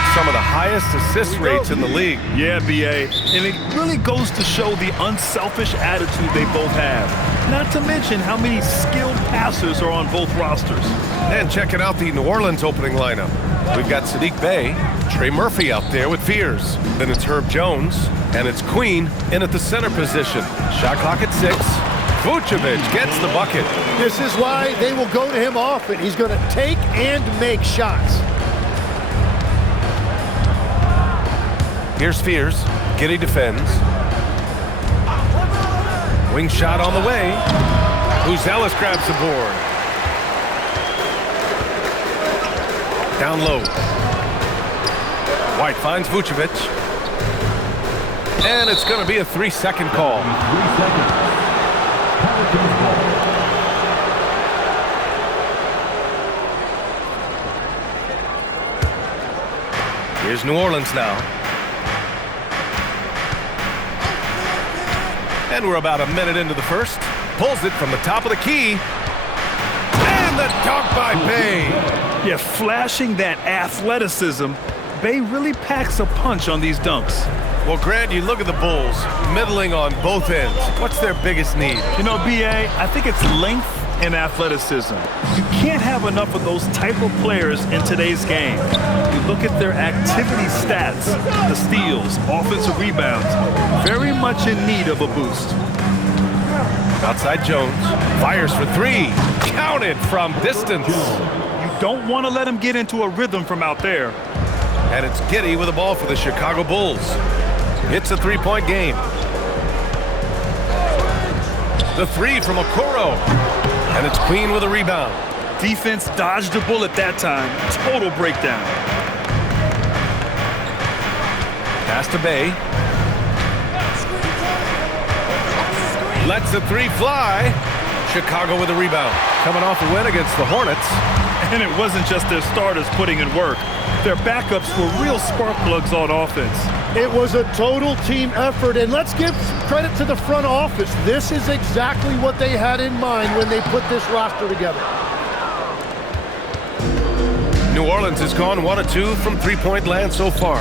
with some of the highest assist rates in the league. Yeah, B.A. And it really goes to show the unselfish attitude they both have. Not to mention how many skilled passers are on both rosters. And checking out the New Orleans opening lineup. We've got Saddiq Bey, Trey Murphy out there with Fears. Then it's Herb Jones, and it's Queen in at the center position. Shot clock at 6. Vucevic gets the bucket. This is why they will go to him often. He's going to take and make shots. Here's Fears. Giddey defends. Wing shot on the way. Uzelis grabs the board. Down low. White finds Vucevic. And it's going to be a 3-second call. 3 seconds. Pelicans ball. Here's New Orleans now. And we're about a minute into the first. Pulls it from the top of the key. And the dunk by Bey. Yeah, flashing that athleticism, Bey really packs a punch on these dunks. Well, Grant, you look at the Bulls, middling on both ends. What's their biggest need? You know, B.A., I think it's length and athleticism. You can't have enough of those type of players in today's game. You look at their activity stats, the steals, offensive rebounds, very much in need of a boost. Outside Jones, fires for 3. Counted from distance. You don't want to let him get into a rhythm from out there. And it's Giddey with the ball for the Chicago Bulls. It's a 3-point game. The 3 from Okoro. And it's Queen with a rebound. Defense dodged a bullet that time. Total breakdown. Pass to Bey. Lets the 3 fly. Chicago with a rebound. Coming off a win against the Hornets. And it wasn't just their starters putting in work. Their backups were real spark plugs on offense. It was a total team effort, and let's give credit to the front office. This is exactly what they had in mind when they put this roster together. New Orleans has gone 1 of 2 from three-point land so far.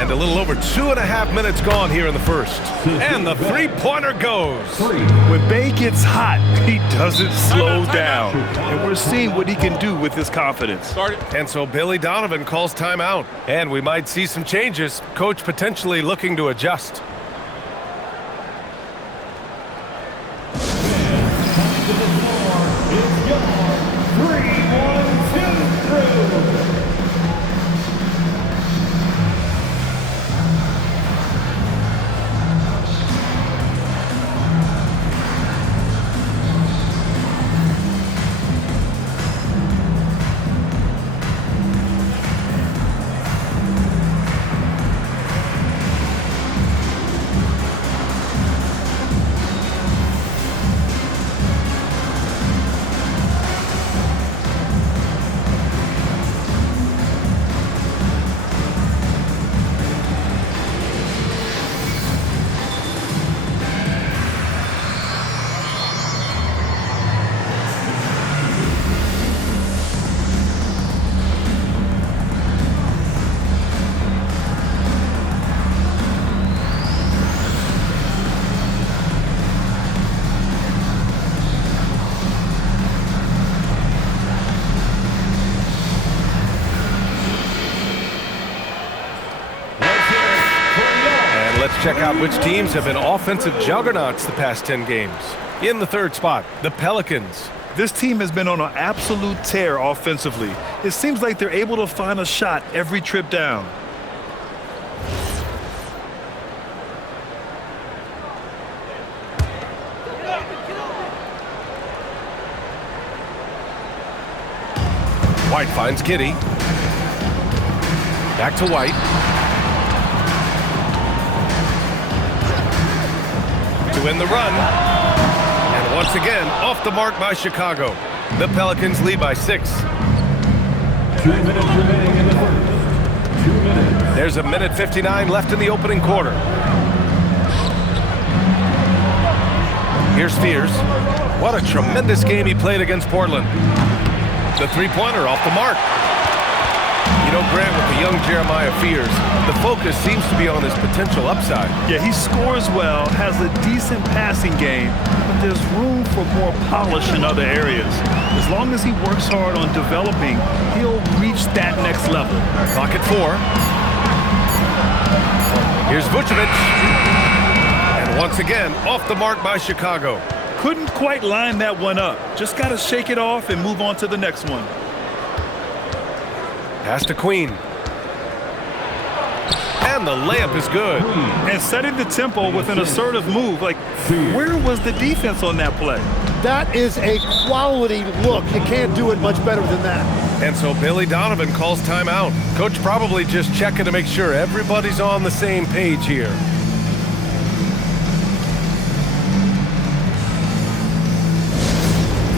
And a little over 2.5 minutes gone here in the first. And the three-pointer goes. When Bey gets hot, he doesn't slow down. And we're seeing what he can do with his confidence. And so Billy Donovan calls timeout. And we might see some changes. Coach potentially looking to adjust. Check out which teams have been offensive juggernauts the past 10 games. In the third spot, the Pelicans. This team has been on an absolute tear offensively. It seems like they're able to find a shot every trip down. White finds Giddey. Back to White. To win the run. And once again, off the mark by Chicago. The Pelicans lead by 6. 2 minutes remaining in the first. 2 minutes. There's a minute 59 left in the opening quarter. Here's Fears. What a tremendous game he played against Portland. The three-pointer off the mark. You know, Grant, with the young Jeremiah Fears, the focus seems to be on his potential upside. Yeah, he scores well, has a decent passing game, but there's room for more polish in other areas. As long as he works hard on developing, he'll reach that next level. Clock at 4. Here's Vucevic. And once again, off the mark by Chicago. Couldn't quite line that one up. Just got to shake it off and move on to the next one. Pass to Queen. And the layup is good. And setting the tempo with an assertive move. Like, where was the defense on that play? That is a quality look. You can't do it much better than that. And so Billy Donovan calls timeout. Coach probably just checking to make sure everybody's on the same page here.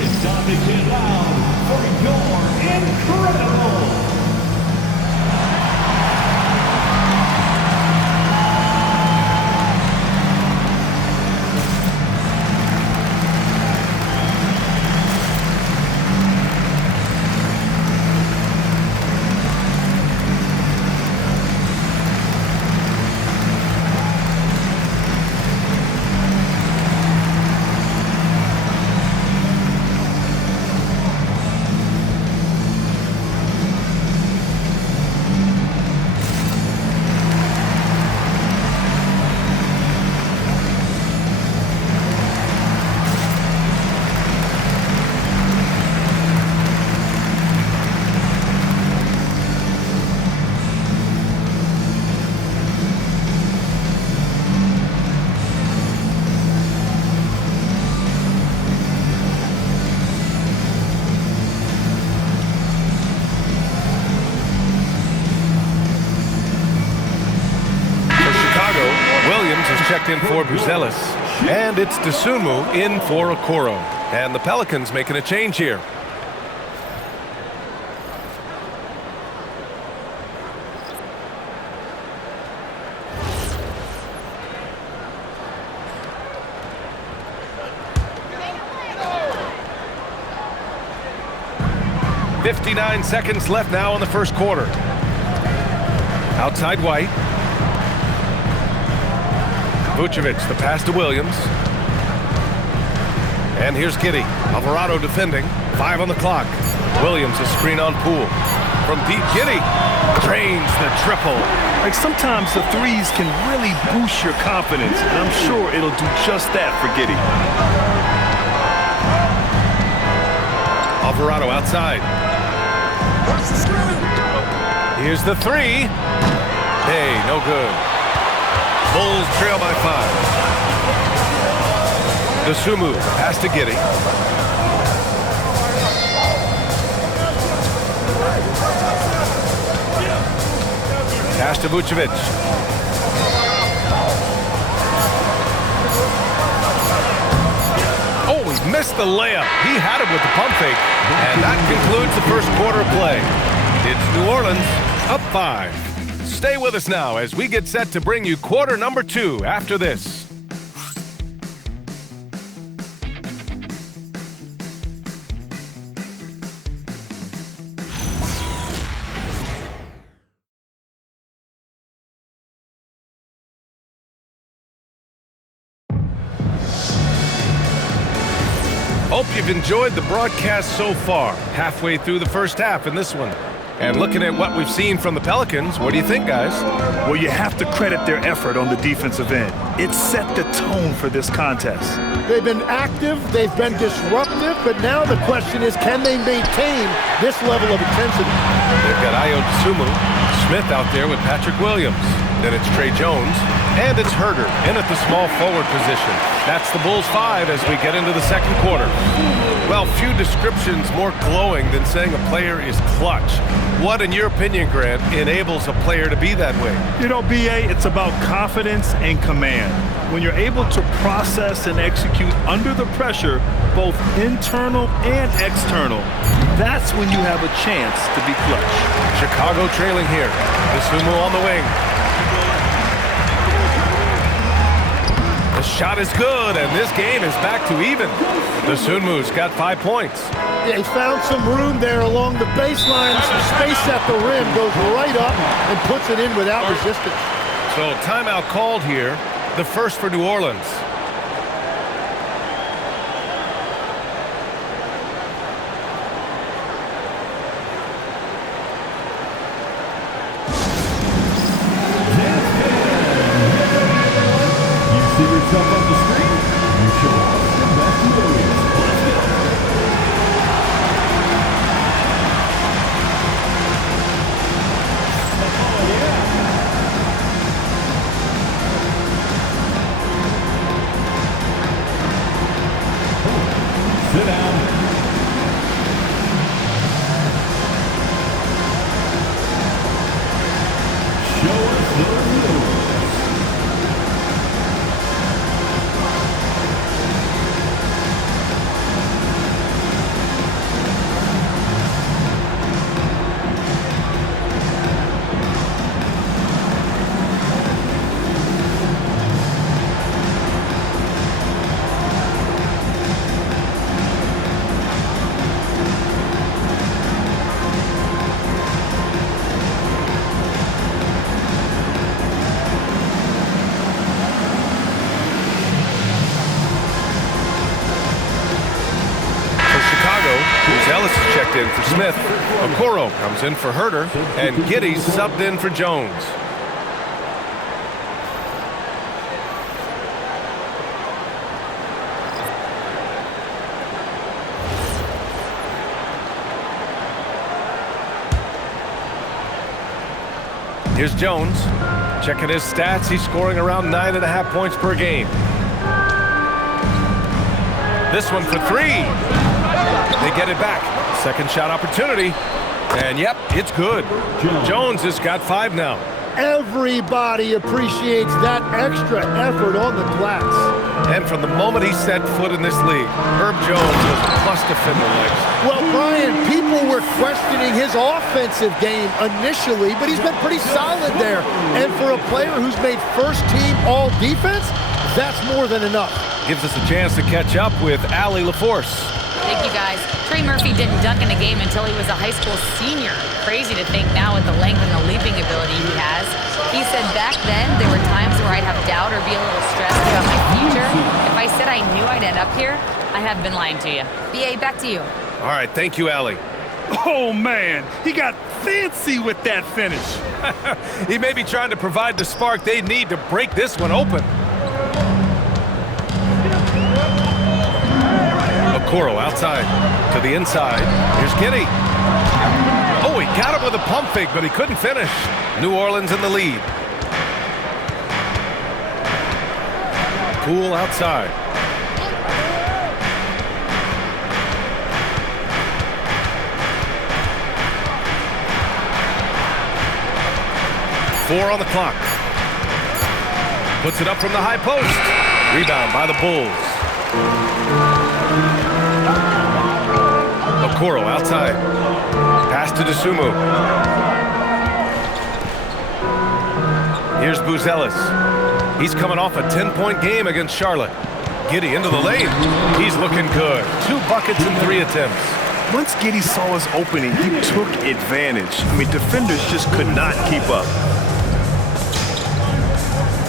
It's time to get loud for your incredible. Checked in for Buzelis. And it's Dosunmu in for Okoro. And the Pelicans making a change here. .59 seconds left now in the first quarter. Outside White. Vucevic, the pass to Williams. And here's Giddey. Alvarado defending. 5 on the clock. Williams, a screen on Poole. From deep, Giddey drains the triple. Like, sometimes the threes can really boost your confidence, and I'm sure it'll do just that for Giddey. Alvarado outside. Here's the three. Hey, no good. Bulls trail by 5. Dosunmu, pass to Giddey. Pass to Vucevic. Oh, he missed the layup. He had it with the pump fake. And that concludes the first quarter of play. It's New Orleans up 5. Stay with us now as we get set to bring you quarter number 2 after this. Hope you've enjoyed the broadcast so far. Halfway through the first half in this one. And looking at what we've seen from the Pelicans, what do you think, guys? Well, you have to credit their effort on the defensive end. It set the tone for this contest. They've been active, they've been disruptive, but now the question is, can they maintain this level of intensity? They've got Ayo Dosunmu, Smith out there with Patrick Williams. Then it's Trey Jones, and it's Herder in at the small forward position. That's the Bulls 5 as we get into the second quarter. Well, few descriptions more glowing than saying a player is clutch. What, in your opinion, Grant, enables a player to be that way? You know, B.A., it's about confidence and command. When you're able to process and execute under the pressure, both internal and external, that's when you have a chance to be clutch. Chicago trailing here. Dosunmu on the wing. The shot is good, and this game is back to even. Dosunmu's got 5 points. They found some room there along the baseline. Some space at the rim, goes right up and puts it in without resistance. So timeout called here, the first for New Orleans. See yourself on the screen. You show us your best abilities. Let's go. Oh, yeah. Sit down. Show us the rules. Ellis is checked in for Smith. Okoro comes in for Herter, and Giddey's subbed in for Jones. Here's Jones. Checking his stats, he's scoring around 9.5 points per game. This one for three. They get it back. Second shot opportunity. And yep, it's good. Jones has got 5 now. Everybody appreciates that extra effort on the glass. And from the moment he set foot in this league, Herb Jones was a plus defender legs. Well, Brian, people were questioning his offensive game initially, but he's been pretty solid there. And for a player who's made first team all defense, that's more than enough. Gives us a chance to catch up with Allie LaForce. Thank you, guys. Trey Murphy didn't dunk in a game until he was a high school senior. Crazy to think now with the length and the leaping ability he has. He said back then there were times where I'd have doubt or be a little stressed about my future. If I said I knew I'd end up here, I have been lying to you. BA, back to you. All right, thank you, Allie. Oh, man. He got fancy with that finish. He may be trying to provide the spark they need to break this one open. Okoro outside to the inside. Here's Giddey. Oh, he got him with a pump fake, but he couldn't finish. New Orleans in the lead. Poole outside. Four on the clock. Puts it up from the high post. Rebound by the Bulls. Okoro outside. Pass to Dosunmu. Here's Buzelis. He's coming off a 10-point game against Charlotte. Giddey into the lane. He's looking good. 2 buckets in 3 attempts. Once Giddey saw his opening, he took advantage. I mean, defenders just could not keep up.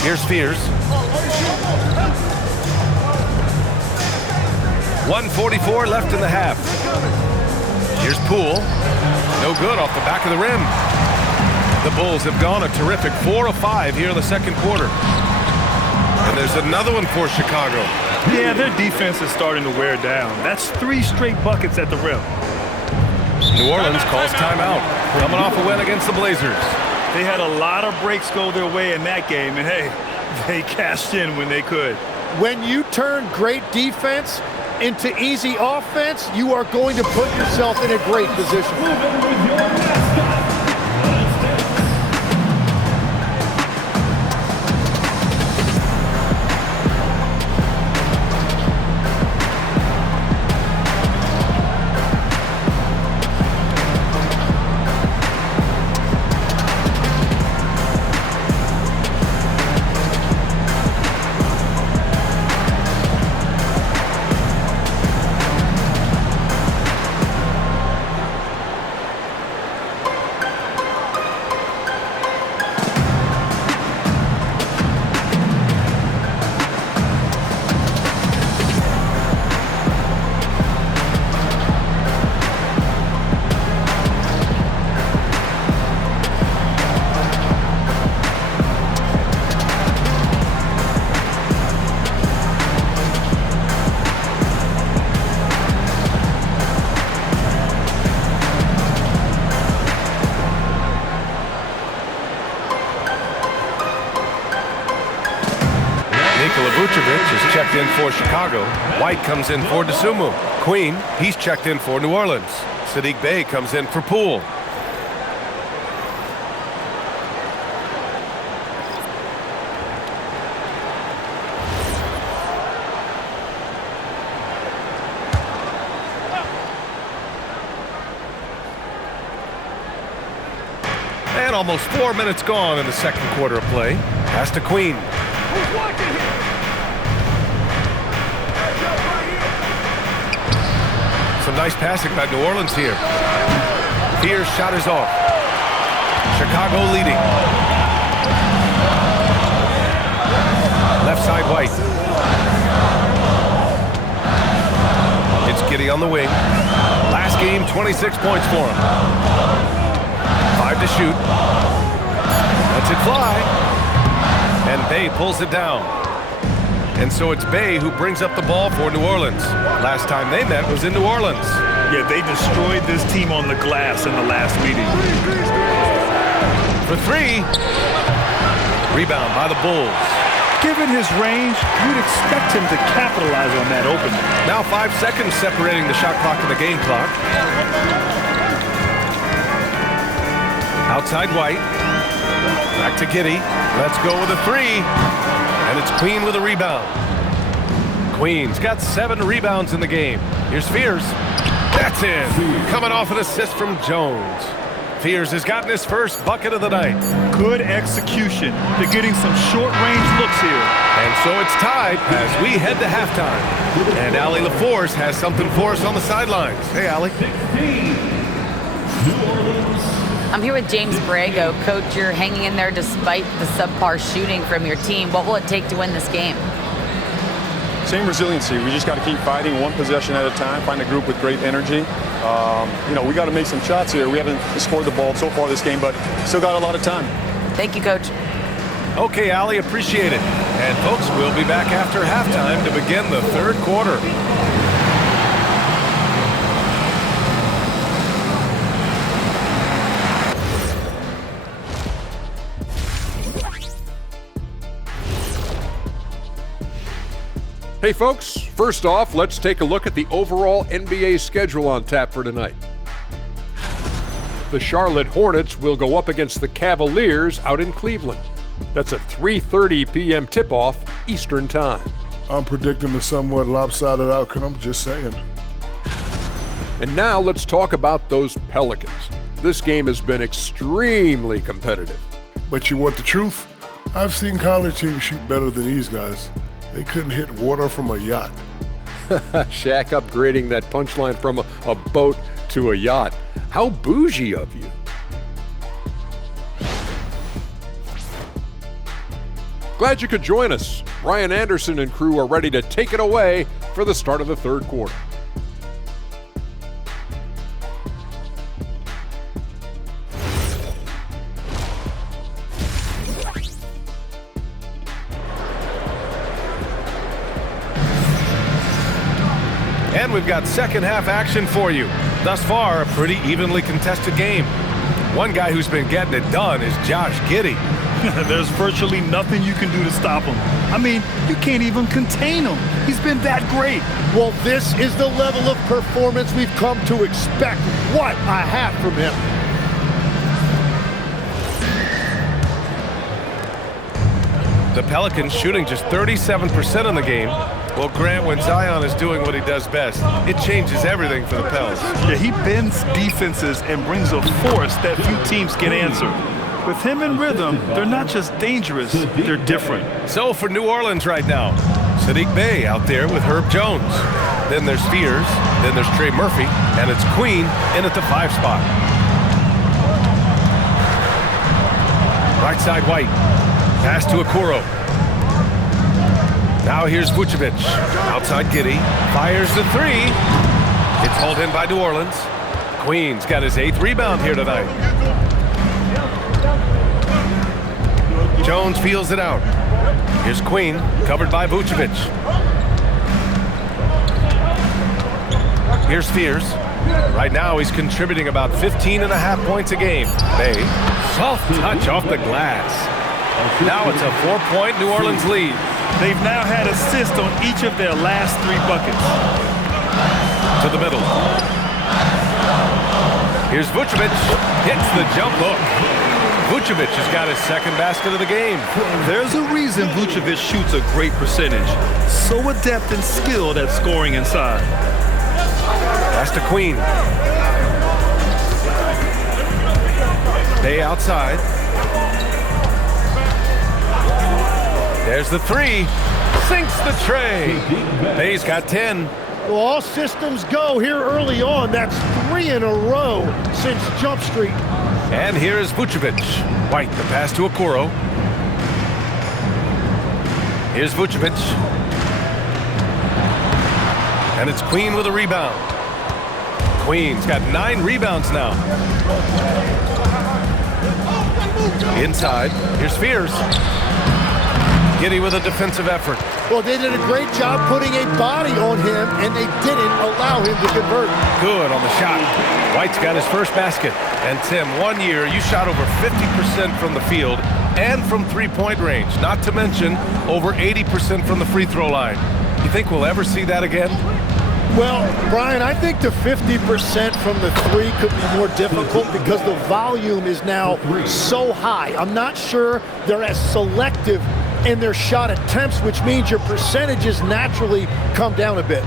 Here's Fears. 1:44 left in the half. Here's Poole. No good off the back of the rim. The Bulls have gone a terrific 4 of 5 here in the second quarter. And there's another one for Chicago. Yeah, their defense is starting to wear down. That's 3 straight buckets at the rim. New Orleans calls timeout. Coming off a win against the Blazers. They had a lot of breaks go their way in that game, and hey, they cashed in when they could. When you turn great defense into easy offense, you are going to put yourself in a great position. Moving with your mascot. checked in for Chicago. White comes in for Dosunmu. Queen, he's checked in for New Orleans. Saddiq Bey comes in for Poole. And almost 4 minutes gone in the second quarter of play. Pass to Queen. Some nice passing by New Orleans here. Fears shot is off. Chicago leading. Left side White. It's Giddey on the wing. Last game, 26 points for him. 5 to shoot. Lets it fly. And Bey pulls it down. And so it's Bey who brings up the ball for New Orleans. Last time they met was in New Orleans. Yeah, they destroyed this team on the glass in the last meeting. For three. Rebound by the Bulls. Given his range, you'd expect him to capitalize on that opening. Now 5 seconds separating the shot clock and the game clock. Outside White. Back to Giddey. Let's go with a three. And it's Queen with a rebound. Queen's got 7 rebounds in the game. Here's Fears. That's in. Coming off an assist from Jones. Fears has gotten his first bucket of the night. Good execution. They're getting some short-range looks here. And so it's tied as we head to halftime. And Allie LaForce has something for us on the sidelines. Hey, Allie. I'm here with James Borrego. Coach, you're hanging in there despite the subpar shooting from your team. What will it take to win this game? Same resiliency. We just got to keep fighting one possession at a time, find a group with great energy. We got to make some shots here. We haven't scored the ball so far this game, but still got a lot of time. Thank you, Coach. Okay, Allie, appreciate it. And folks, we'll be back after halftime to begin the third quarter. Hey folks, first off, let's take a look at the overall NBA schedule on tap for tonight. The Charlotte Hornets will go up against the Cavaliers out in Cleveland. That's a 3:30 p.m. tip-off Eastern Time. I'm predicting a somewhat lopsided outcome, just saying. And now let's talk about those Pelicans. This game has been extremely competitive. But you want the truth? I've seen college teams shoot better than these guys. They couldn't hit water from a yacht. Shaq upgrading that punchline from a boat to a yacht. How bougie of you. Glad you could join us. Ryan Anderson and crew are ready to take it away for the start of the third quarter. And we've got second half action for you. Thus far, a pretty evenly contested game. One guy who's been getting it done is Josh Giddey. There's virtually nothing you can do to stop him. I mean, you can't even contain him. He's been that great. Well, this is the level of performance we've come to expect. What a half from him. The Pelicans shooting just 37% in the game. Well, Grant, when Zion is doing what he does best, it changes everything for the Pels. Yeah, he bends defenses and brings a force that few teams can answer. With him in rhythm, they're not just dangerous, they're different. So for New Orleans right now, Saddiq Bey out there with Herb Jones. Then there's Fears, then there's Trey Murphy, and it's Queen in at the 5 spot. Right side White. Pass to Okoro. Now here's Vucevic. Outside Giddey. Fires the 3. It's hauled in by New Orleans. Queen's got his 8th rebound here tonight. Jones feels it out. Here's Queen, covered by Vucevic. Here's Fears. Right now he's contributing about 15.5 points a game. Bey, soft touch off the glass. Now it's a 4-point New Orleans lead. They've now had assists on each of their last 3 buckets. To the middle. Here's Vucevic. Hits the jump hook. Vucevic has got his second basket of the game. There's a reason Vucevic shoots a great percentage. So adept and skilled at scoring inside. Pass to Queen. Bay outside. There's the 3. Sinks the tray. Bay's got 10. Well, all systems go here early on. That's 3 in a row since Jump Street. And here is Vucevic. White, the pass to Okoro. Here's Vucevic. And it's Queen with a rebound. Queen's got 9 rebounds now. Inside, here's Fears. Giddey with a defensive effort. Well, they did a great job putting a body on him, and they didn't allow him to convert. Good on the shot. White's got his first basket. And Tim, 1 year, you shot over 50% from the field and from three-point range, not to mention over 80% from the free throw line. You think we'll ever see that again? Well, Brian, I think the 50% from the 3 could be more difficult because the volume is now so high. I'm not sure they're as selective in their shot attempts, which means your percentages naturally come down a bit.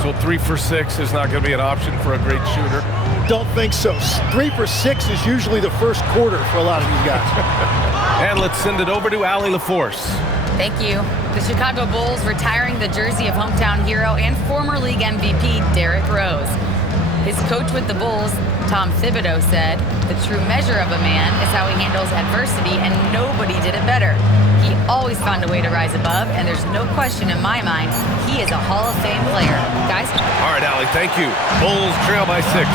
So 3 for 6 is not going to be an option for a great shooter? Don't think so. 3 for 6 is usually the first quarter for a lot of these guys. And let's send it over to Allie LaForce. Thank you. The Chicago Bulls retiring the jersey of hometown hero and former league MVP Derrick Rose. His coach with the Bulls, Tom Thibodeau, said, "The true measure of a man is how he handles adversity, and nobody did it better. He always found a way to rise above, and there's no question in my mind he is a Hall of Fame player." Guys? All right, Allie, thank you. Bulls trail by 6.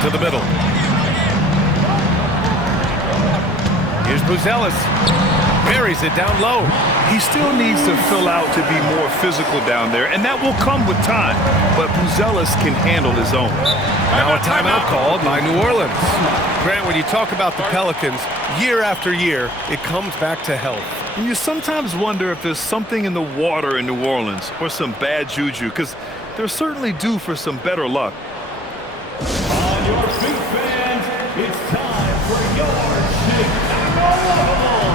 To the middle. Here's Buzelis. Buries it down low. He still needs to fill out to be more physical down there, and that will come with time. But Buzelis can handle his own. Now a timeout called by New Orleans. Grant, when you talk about the Pelicans, year after year, it comes back to health. And you sometimes wonder if there's something in the water in New Orleans or some bad juju, because they're certainly due for some better luck. On your feet, fans, it's time for your Chicago Bulls.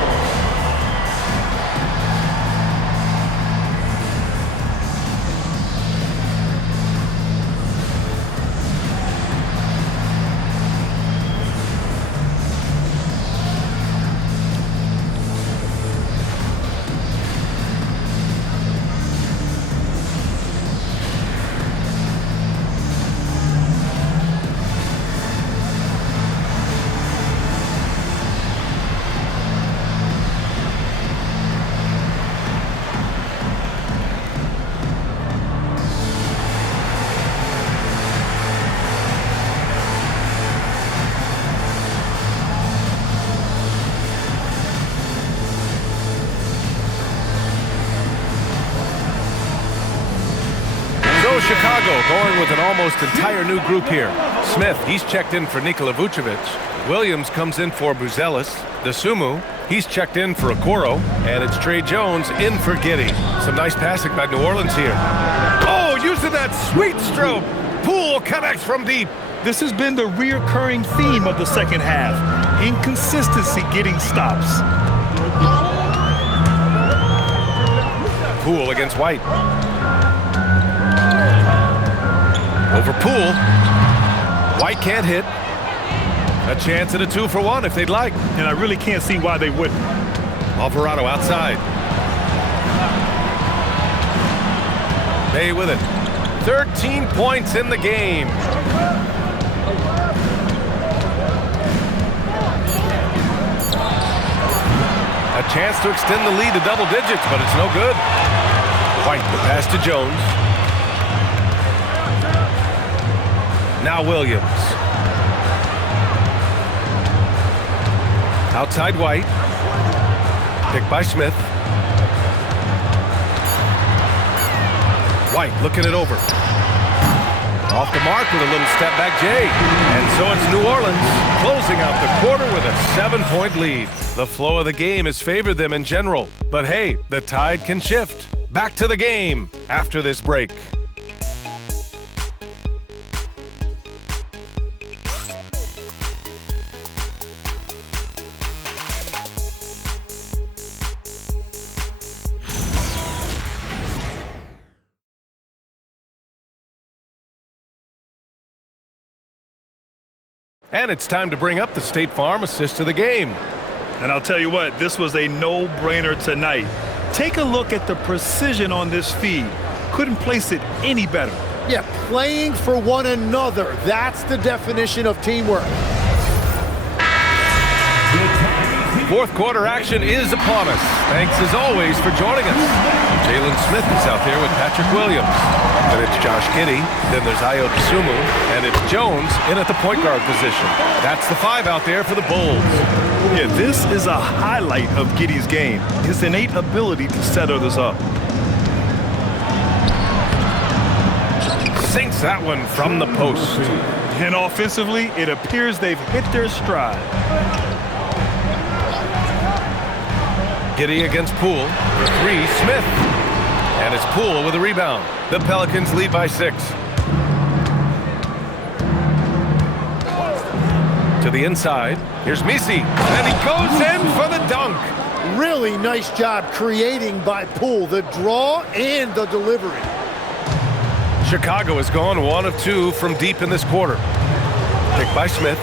Chicago going with an almost entire new group here. Smith, he's checked in for Nikola Vucevic. Williams comes in for Buzelis. Dosunmu, he's checked in for Okoro. And it's Tre Jones in for Giddey. Some nice passing by New Orleans here. Oh, using that sweet stroke. Poole connects from deep. This has been the reoccurring theme of the second half. Inconsistency getting stops. Poole against White. Over Poole. White can't hit. A chance at a 2-for-1 if they'd like. And I really can't see why they wouldn't. Alvarado outside. Bay with it. 13 points in the game. A chance to extend the lead to double digits, but it's no good. White, the pass to Jones. Now Williams. Outside White. Picked by Smith. White looking it over. Off the mark with a little step back Jay. And so it's New Orleans closing out the quarter with a 7-point lead. The flow of the game has favored them in general. But hey, the tide can shift. Back to the game after this break. And it's time to bring up the State Farm assist of the game. And I'll tell you what, this was a no-brainer tonight. Take a look at the precision on this feed. Couldn't place it any better. Yeah, playing for one another. That's the definition of teamwork. Fourth quarter action is upon us. Thanks as always for joining us. Jalen Smith is out there with Patrick Williams. Then it's Josh Giddey. Then there's Ayo Dosunmu. And it's Jones in at the point guard position. That's the 5 out there for the Bulls. Yeah, this is a highlight of Giddey's game. His innate ability to set others up. Sinks that one from the post. And offensively, it appears they've hit their stride. Giddey against Poole. For 3, Smith. And it's Poole with a rebound. The Pelicans lead by 6. To the inside. Here's Misi. And he goes in for the dunk. Really nice job creating by Poole. The draw and the delivery. Chicago has gone 1 of 2 from deep in this quarter. Picked by Smith.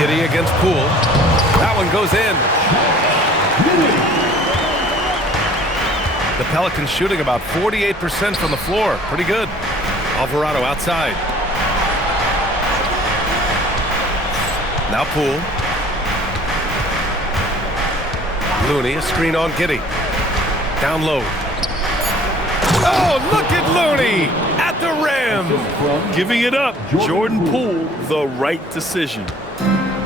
Giddey against Poole. That one goes in. The Pelicans shooting about 48% from the floor. Pretty good. Alvarado outside. Now Poole. Looney, a screen on Giddey. Down low. Oh, look at Looney at the rim. Giving it up. Jordan Poole, the right decision.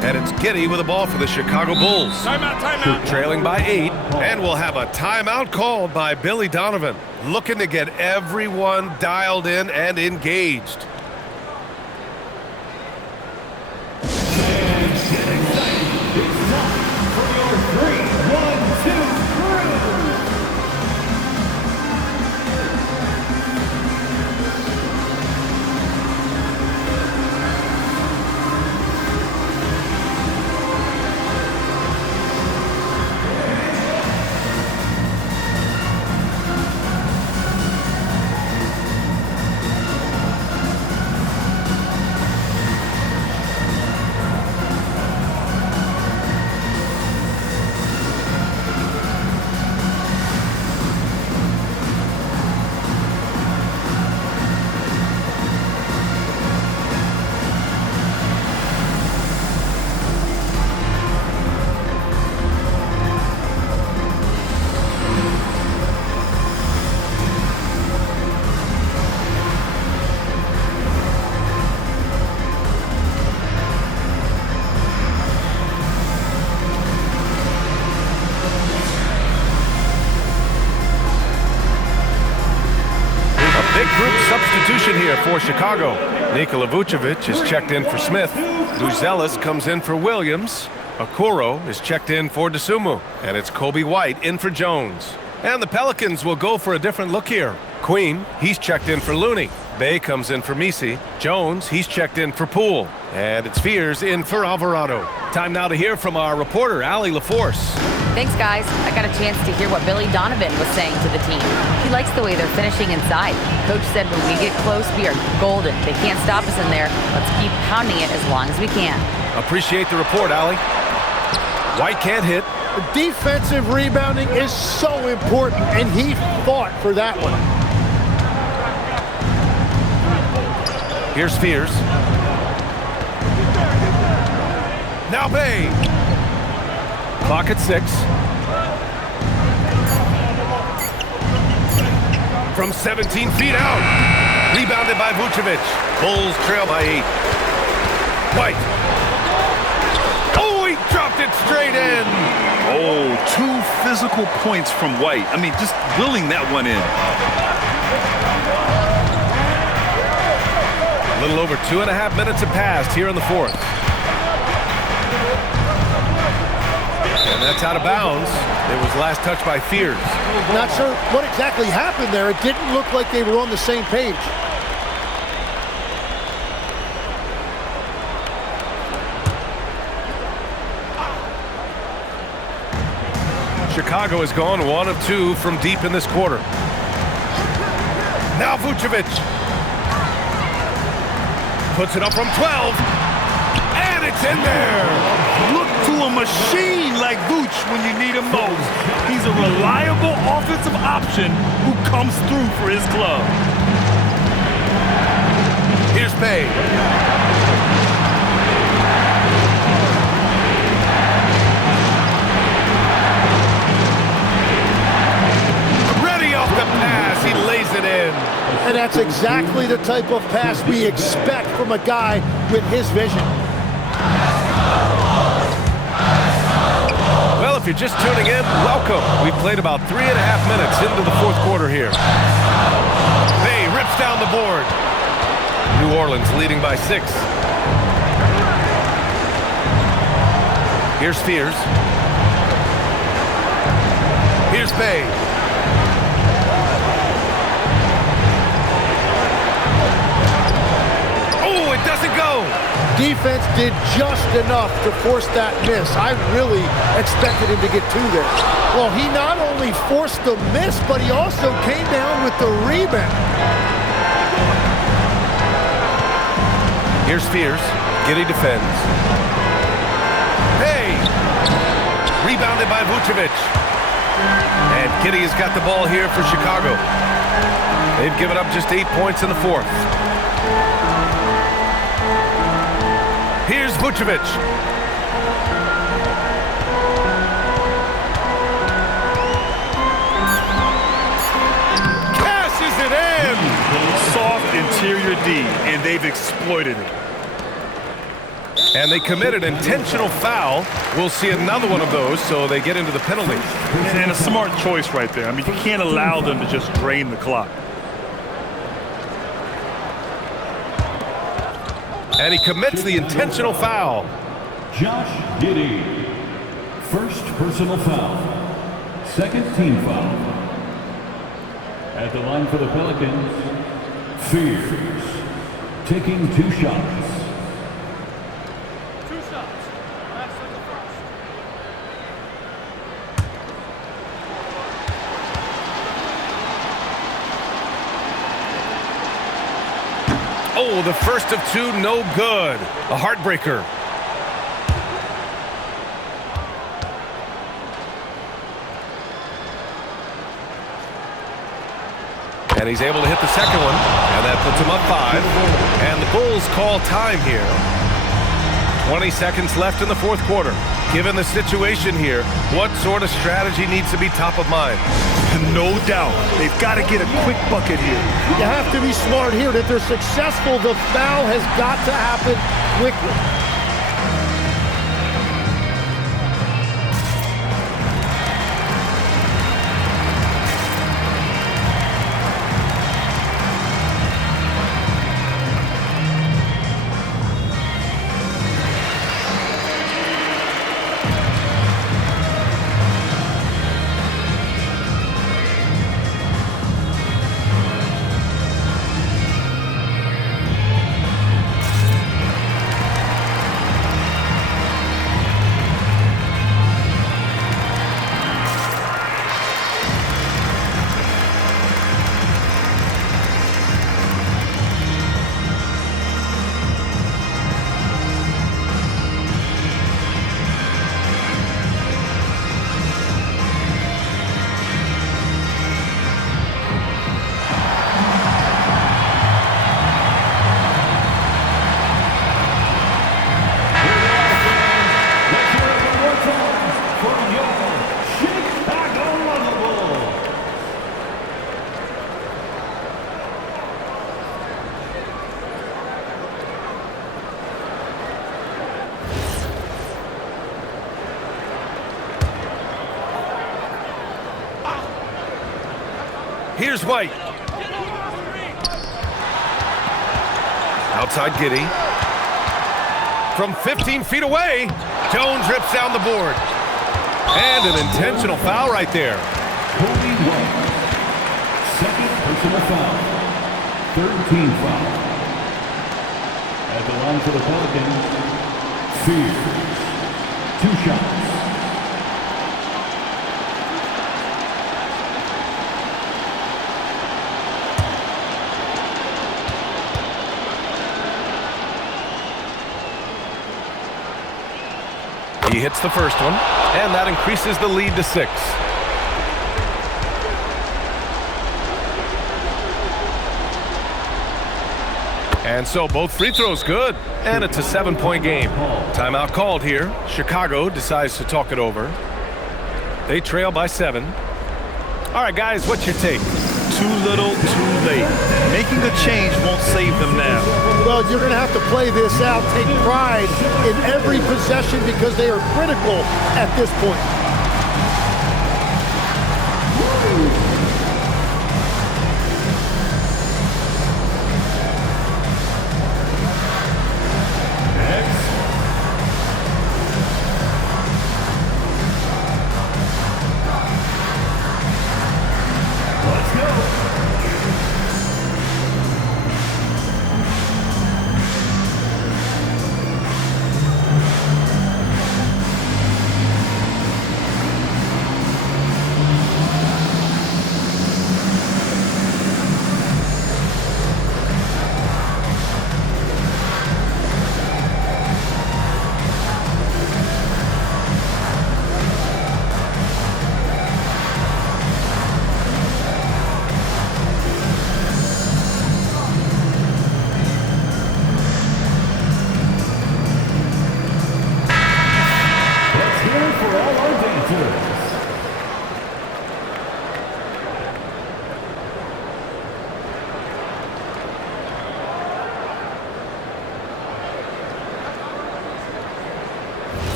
And it's Giddey with the ball for the Chicago Bulls. Timeout. Trailing by 8. And we'll have a timeout called by Billy Donovan. Looking to get everyone dialed in and engaged. Substitution here for Chicago. Nikola Vucevic is checked in for Smith. Buzelis comes in for Williams. Okoro is checked in for Dosunmu. And it's Kobe White in for Jones. And the Pelicans will go for a different look here. Queen, he's checked in for Looney. Bay comes in for Misi. Jones, he's checked in for Poole. And it's Fears in for Alvarado. Time now to hear from our reporter, Allie LaForce. Thanks, guys. I got a chance to hear what Billy Donovan was saying to the team. He likes the way they're finishing inside. Coach said when we get close, we are golden. They can't stop us in there. Let's keep pounding it as long as we can. Appreciate the report, Allie. White can't hit. Defensive rebounding is so important, and he fought for that one. Here's Fears. Now Bay. Clock at 6. From 17 feet out. Rebounded by Vucevic. Bulls trail by 8. White. Oh, he dropped it straight in. Oh, 2 physical points from White. I mean, just willing that one in. little over 2.5 minutes have passed here in the fourth. And that's out of bounds. It was last touched by Fears. Not sure what exactly happened there. It didn't look like they were on the same page. Chicago has gone 1 of 2 from deep in this quarter. Now Vucevic puts it up from 12, and it's in there. Look to a machine like Vooch when you need him most. He's a reliable offensive option who comes through for his club. Here's Bey. Ready off the pass, he lays it in. And that's exactly the type of pass we expect from a guy with his vision. Well, if you're just tuning in, welcome. We've played about 3.5 minutes into the fourth quarter here. Bey rips down the board. New Orleans leading by 6. Here's Fears. Here's Bey. Oh, it doesn't go. Defense did just enough to force that miss. I really expected him to get 2 there. Well, he not only forced the miss, but he also came down with the rebound. Here's Fears. Giddey defends. Hey! Rebounded by Vucevic. And Giddey has got the ball here for Chicago. They've given up just 8 points in the fourth. Here's Vucevic. Cashes it in! Soft interior D, and they've exploited it. And they committed an intentional foul. We'll see another one of those, so they get into the penalty. And a smart choice right there. I mean, you can't allow them to just drain the clock. And he commits the intentional foul. Josh Giddey. First personal foul. Second team foul. At the line for the Pelicans, Fears. Taking 2 shots. Oh, the first of 2, no good. A heartbreaker. And he's able to hit the second one, and that puts him up 5. And the Bulls call time here. 20 seconds left in the fourth quarter. Given the situation here, what sort of strategy needs to be top of mind? No doubt. They've got to get a quick bucket here. You have to be smart here. If they're successful, the foul has got to happen quickly. Here's White. Outside Giddey. From 15 feet away, Jones rips down the board. And an intentional foul right there. Cody White. Second personal foul. 13 foul. At the line for the Pelicans, Fears. 2 shots. He hits the first one, and that increases the lead to 6. And so both free throws good, and it's a 7-point game. Timeout called here. Chicago decides to talk it over. They trail by 7. All right, guys, what's your take? Too little, too late. Making a change won't save them now. Well, you're going to have to play this out, take pride in every possession because they are critical at this point.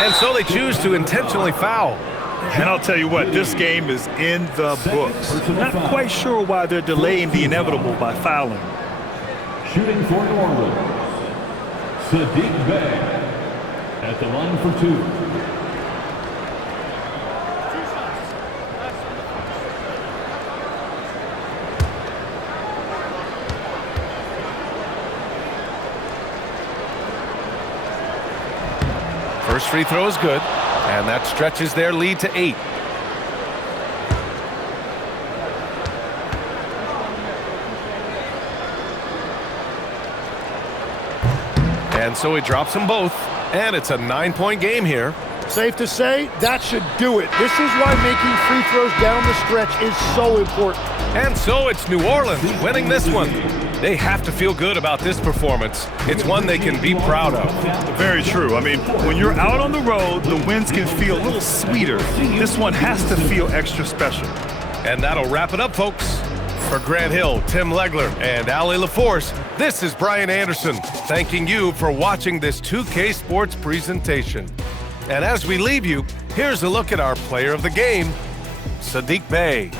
And so they choose to intentionally foul. And I'll tell you what, this game is in the books. Not quite sure why they're delaying the inevitable by fouling. Shooting for New Orleans, Saddiq Bey. At the line for 2. First free throw is good, and that stretches their lead to 8. And so he drops them both, and it's a 9-point game here. Safe to say, that should do it. This is why making free throws down the stretch is so important. And so it's New Orleans winning this one. They have to feel good about this performance. It's one they can be proud of. Very true. I mean, when you're out on the road, the wins can feel a little sweeter. This one has to feel extra special. And that'll wrap it up, folks. For Grant Hill, Tim Legler, and Ali LaForce, this is Brian Anderson, thanking you for watching this 2K Sports presentation. And as we leave you, here's a look at our player of the game, Saddiq Bey.